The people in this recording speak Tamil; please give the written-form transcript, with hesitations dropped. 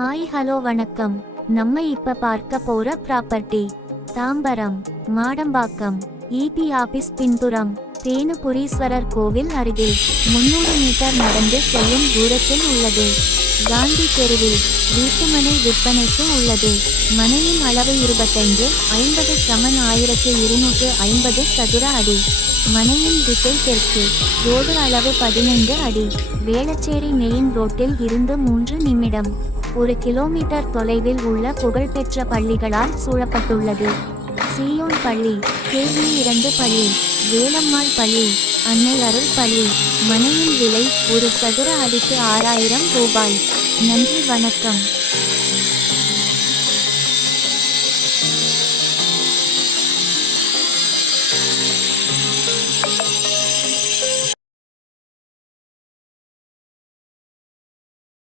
ஹாய் ஹலோ வணக்கம். நம்ம இப்ப பார்க்க போற property Tambaram Madambakkam EB office பின்புறம் தேனுபுரீஸ்வரர் கோவில் அருகில் 300 மீட்டர் நடந்து செல்லும் தூரத்தில் உள்ளது. காந்தி தெருவில் வீட்டுமனை விற்பனைக்கு உள்ளது. மனையின் அளவு 25/50 சதுர அடி. மனையின் திசை தெற்கு. ரோடு அளவு 15 அடி. வேளச்சேரி மெயின் ரோட்டில் இருந்து 3 நிமிடம். 1 கிலோமீட்டர் தொலைவில் உள்ள புகழ்பெற்ற பள்ளிகளால் சூழப்பட்டுள்ளது. சீயோன் பள்ளி, KV2 பள்ளி, வேலம்மாள் பள்ளி, அன்னை அருள் பள்ளி. மனையின் விலை 1 சதுர அடிக்கு 6000 ரூபாய். நன்றி, வணக்கம்.